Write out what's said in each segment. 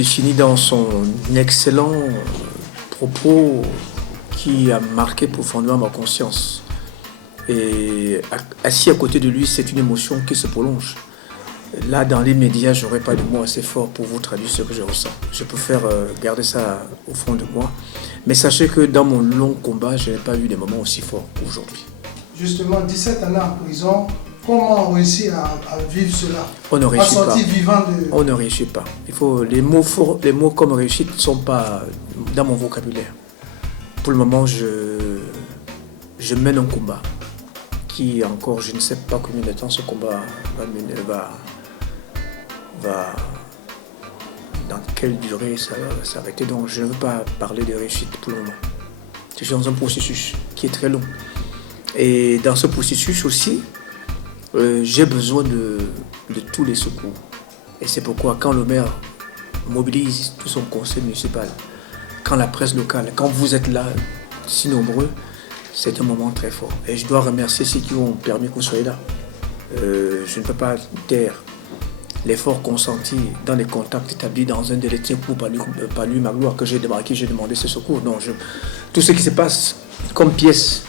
défini dans son excellent propos qui a marqué profondément ma conscience. Et assis à côté de lui, c'est une émotion qui se prolonge. Là, dans les médias, je n'aurais pas de mots assez forts pour vous traduire ce que je ressens. Je préfère garder ça au fond de moi. Mais sachez que dans mon long combat, je n'ai pas eu des moments aussi forts qu'aujourd'hui. Justement, 17 années en prison, comment on réussit à vivre cela? On ne réussit pas. Vivant de... On ne réussit pas. Les mots forts, les mots comme réussite ne sont pas dans mon vocabulaire. Pour le moment, je mène un combat qui encore, je ne sais pas combien de temps ce combat va dans quelle durée ça va s'arrêter. Donc je ne veux pas parler de réussite pour le moment. Je suis dans un processus qui est très long. Et dans ce processus aussi, j'ai besoin de tous les secours. Et c'est pourquoi quand le maire mobilise tout son conseil municipal, quand la presse locale, quand vous êtes là, si nombreux, c'est un moment très fort. Et je dois remercier ceux qui ont permis que vous soyez là. Je ne peux pas taire l'effort consenti dans les contacts établis dans un délai de secours par lui, ma gloire, que j'ai débarqué, j'ai demandé ce secours. Donc, tout ce qui se passe comme pièce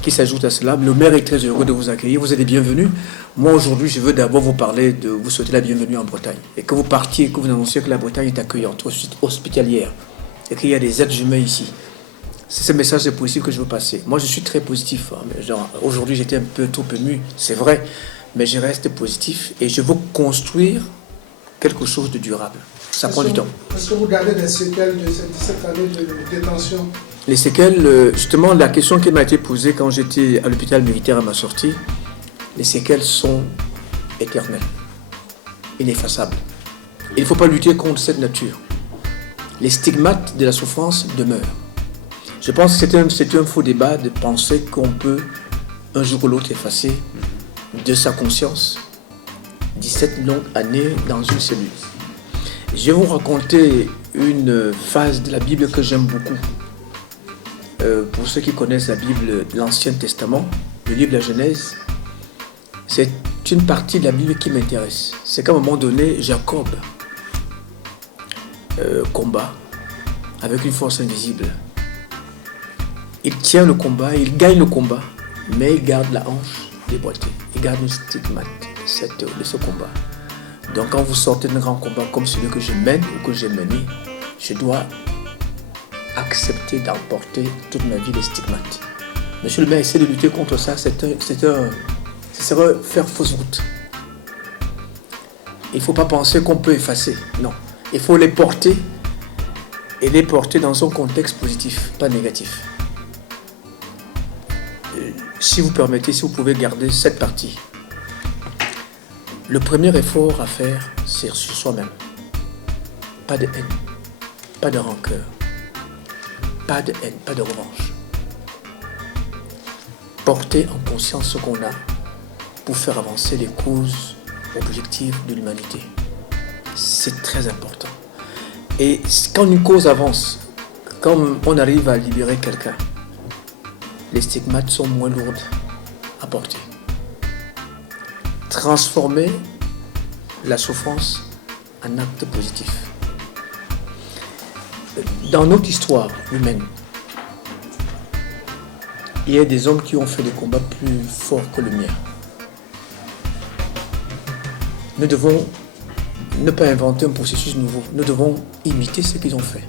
qui s'ajoute à cela, le maire est très heureux de vous accueillir, vous êtes les bienvenus. Moi, aujourd'hui, je veux d'abord vous parler de vous souhaiter la bienvenue en Bretagne. Et que vous partiez, que vous annonciez que la Bretagne est accueillante, hospitalière, et qu'il y a des êtres humains ici. C'est ce message de positif que je veux passer. Moi, je suis très positif. Aujourd'hui, j'étais un peu trop ému, c'est vrai, mais je reste positif et je veux construire quelque chose de durable. Ça prend du temps. Est-ce que vous gardez des séquelles de cette année de détention? Les séquelles, justement, la question qui m'a été posée quand j'étais à l'hôpital militaire à ma sortie, les séquelles sont éternelles, ineffaçables. Il ne faut pas lutter contre cette nature. Les stigmates de la souffrance demeurent. Je pense que c'est un faux débat de penser qu'on peut un jour ou l'autre effacer de sa conscience 17 longues années dans une cellule. Je vais vous raconter une phase de la Bible que j'aime beaucoup. Pour ceux qui connaissent la Bible de l'Ancien Testament, le livre de la Genèse, c'est une partie de la Bible qui m'intéresse. C'est qu'à un moment donné, Jacob combat avec une force invisible. Il tient le combat, il gagne le combat, mais il garde la hanche déboîtée. Il garde une stigmate de ce combat. Donc quand vous sortez d'un grand combat comme celui que je mène ou que j'ai mené, je dois accepter d'emporter toute ma vie les stigmates. Monsieur le maire, essaie de lutter contre ça, ce serait faire fausse route. Il ne faut pas penser qu'on peut effacer, non. Il faut les porter et les porter dans un contexte positif, pas négatif. Si vous permettez, si vous pouvez garder cette partie. Le premier effort à faire, c'est sur soi-même. Pas de haine, pas de rancœur, pas de haine, pas de revanche. Porter en conscience ce qu'on a pour faire avancer les causes objectives de l'humanité. C'est très important. Et quand une cause avance, quand on arrive à libérer quelqu'un, les stigmates sont moins lourdes à porter. Transformer la souffrance en acte positif. Dans notre histoire humaine, il y a des hommes qui ont fait des combats plus forts que le mien. Nous devons ne pas inventer un processus nouveau. Nous devons imiter ce qu'ils ont fait.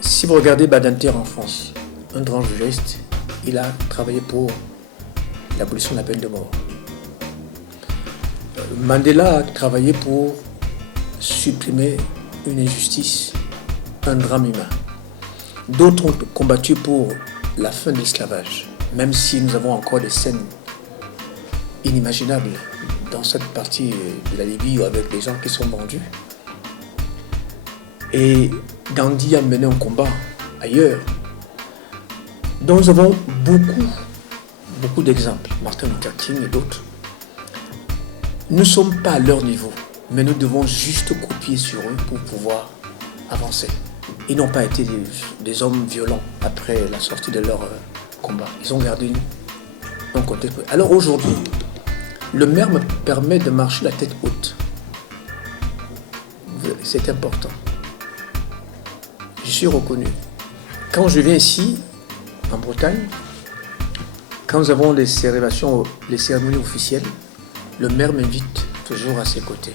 Si vous regardez Badinter en France, un grand juriste, il a travaillé pour l'abolition de la peine de mort. Mandela a travaillé pour supprimer une injustice, un drame humain. D'autres ont combattu pour la fin de l'esclavage, même si nous avons encore des scènes inimaginables dans cette partie de la Libye avec des gens qui sont vendus. Et Gandhi a mené un combat ailleurs. Donc nous avons beaucoup d'exemples, Martin Luther King et d'autres. Nous ne sommes pas à leur niveau, mais nous devons juste copier sur eux pour pouvoir avancer. Ils n'ont pas été des hommes violents après la sortie de leur combat. Ils ont gardé un contexte. Alors aujourd'hui, le maire me permet de marcher la tête haute. c'est important. Je suis reconnu. Quand je viens ici, en Bretagne, quand nous avons les cérémonies officielles, le maire m'invite toujours à ses côtés.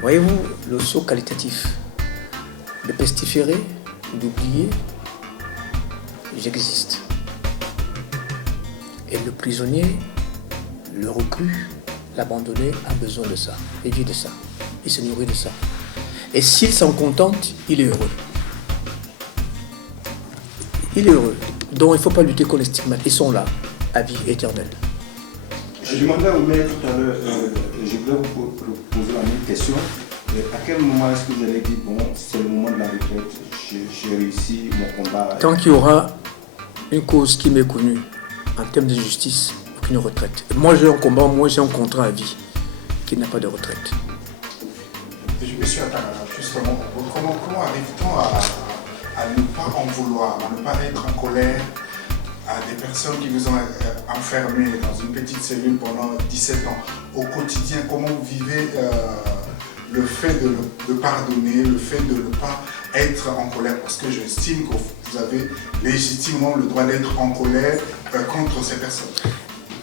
Voyez-vous le saut qualitatif de pestiférer, d'oublier, j'existe. Et le prisonnier, le reclus, l'abandonné a besoin de ça, il vit de ça, il se nourrit de ça. Et s'il s'en contente, il est heureux. Il est heureux. Donc il ne faut pas lutter contre les stigmates, ils sont là, à vie éternelle. Je demandais au maire tout à l'heure, je voulais vous poser la même question. À quel moment est-ce que vous allez dire, bon, c'est le moment de la retraite, j'ai réussi mon combat? Tant qu'il y aura une cause qui m'est connue en termes de justice, aucune retraite. Moi j'ai un combat, moi j'ai un contrat à vie qui n'a pas de retraite. Monsieur Atala, justement, comment arrive-t-on à ne pas en vouloir, à ne pas être en colère à des personnes qui vous ont enfermé dans une petite cellule pendant 17 ans? Au quotidien, comment vous vivez le fait de pardonner, le fait de ne pas être en colère? Parce que j'estime que vous avez légitimement le droit d'être en colère contre ces personnes.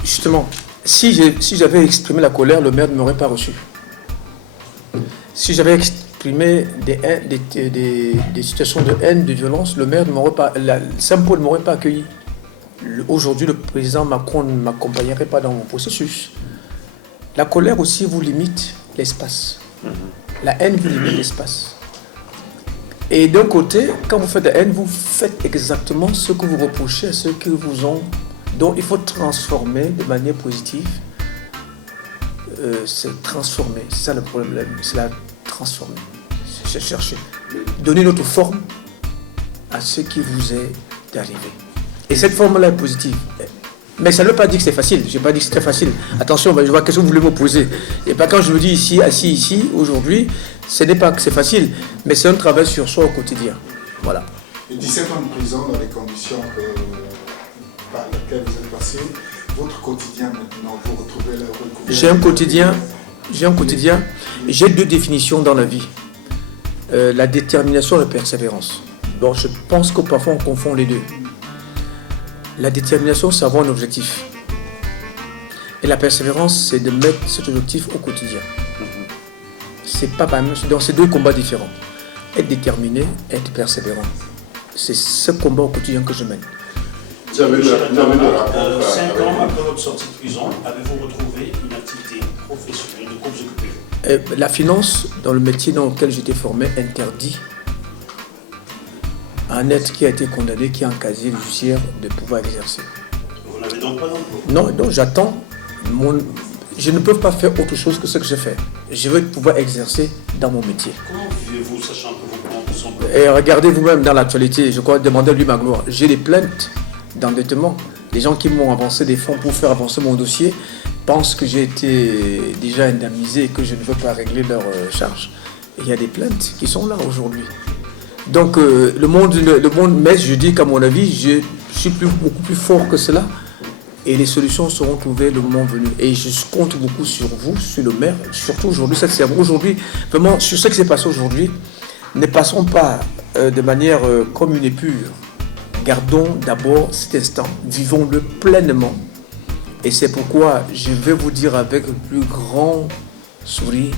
Justement, si j'avais exprimé la colère, le maire ne m'aurait pas reçu. Si j'avais exprimé des situations de haine, de violence, le maire ne m'aurait pas, Saint-Paul ne m'aurait pas accueilli. Aujourd'hui, le président Macron ne m'accompagnerait pas dans mon processus. La colère aussi vous limite l'espace. La haine vous limite l'espace. Et d'un côté, quand vous faites de la haine, vous faites exactement ce que vous reprochez à ceux qui vous ont. Donc il faut transformer de manière positive. C'est transformer. C'est ça le problème. C'est la transformer. C'est chercher. Donner notre forme à ce qui vous est arrivé. Et cette forme-là est positive. Mais ça ne veut pas dire que c'est facile. Je n'ai pas dit que c'était facile. Attention, je vois qu'est-ce que vous voulez me poser. Et pas quand je vous dis ici, assis ici, aujourd'hui, ce n'est pas que c'est facile, mais c'est un travail sur soi au quotidien. Voilà. Et 17 ans de prison dans les conditions par lesquelles vous êtes passé, votre quotidien maintenant, vous retrouvez la recouverte. J'ai un quotidien. J'ai deux définitions dans la vie. La détermination et la persévérance. Bon, je pense que parfois on confond les deux. La détermination, c'est avoir un objectif. Et la persévérance, c'est de mettre cet objectif au quotidien. C'est pas pareil. Donc, c'est deux combats différents. Être déterminé, être persévérant. C'est ce combat au quotidien que je mène. 5 ans après votre sortie de prison, avez-vous retrouvé une activité professionnelle de quoi vous occupez? La finance, dans le métier dans lequel j'étais formé, interdit à un être qui a été condamné, qui est en casier judiciaire, de pouvoir exercer. Vous n'avez donc pas d'emploi? Non, j'attends. Je ne peux pas faire autre chose que ce que je fais. Je veux pouvoir exercer dans mon métier. Comment vivez-vous, sachant que vos comptes sont bloqués? Et regardez vous-même dans l'actualité, je crois, demandez-lui ma gloire. J'ai des plaintes d'endettement. Les gens qui m'ont avancé des fonds pour faire avancer mon dossier pensent que j'ai été déjà indemnisé et que je ne veux pas régler leurs charges. Et il y a des plaintes qui sont là aujourd'hui. Donc le monde, mais je dis qu'à mon avis, je suis beaucoup plus fort que cela et les solutions seront trouvées le moment venu. Et je compte beaucoup sur vous, sur le maire, surtout aujourd'hui, aujourd'hui, vraiment, sur ce qui s'est passé aujourd'hui, ne passons pas de manière commune et pure. Gardons d'abord cet instant, vivons-le pleinement. Et c'est pourquoi je vais vous dire avec le plus grand sourire,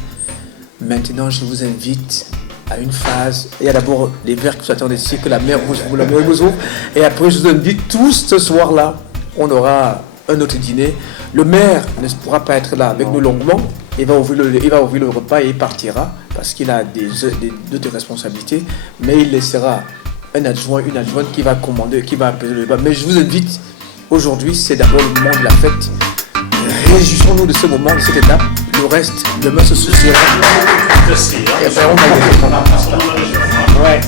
maintenant je vous invite à une phase. Il y a d'abord les verres qui vous attendent ici, que la mère vous ouvre. Et après, je vous invite tous ce soir-là, on aura un autre dîner. Le maire ne pourra pas être là avec nous longuement. Il va ouvrir le repas et il partira parce qu'il a d'autres responsabilités. Mais il laissera un adjoint, une adjointe qui va commander, qui va appeler le débat. Mais je vous invite, aujourd'hui, c'est d'abord le moment de la fête. Réjouissons-nous de ce moment, de cette étape. Le reste, demain se souciera. Merci. Et après, on va y aller. Ouais.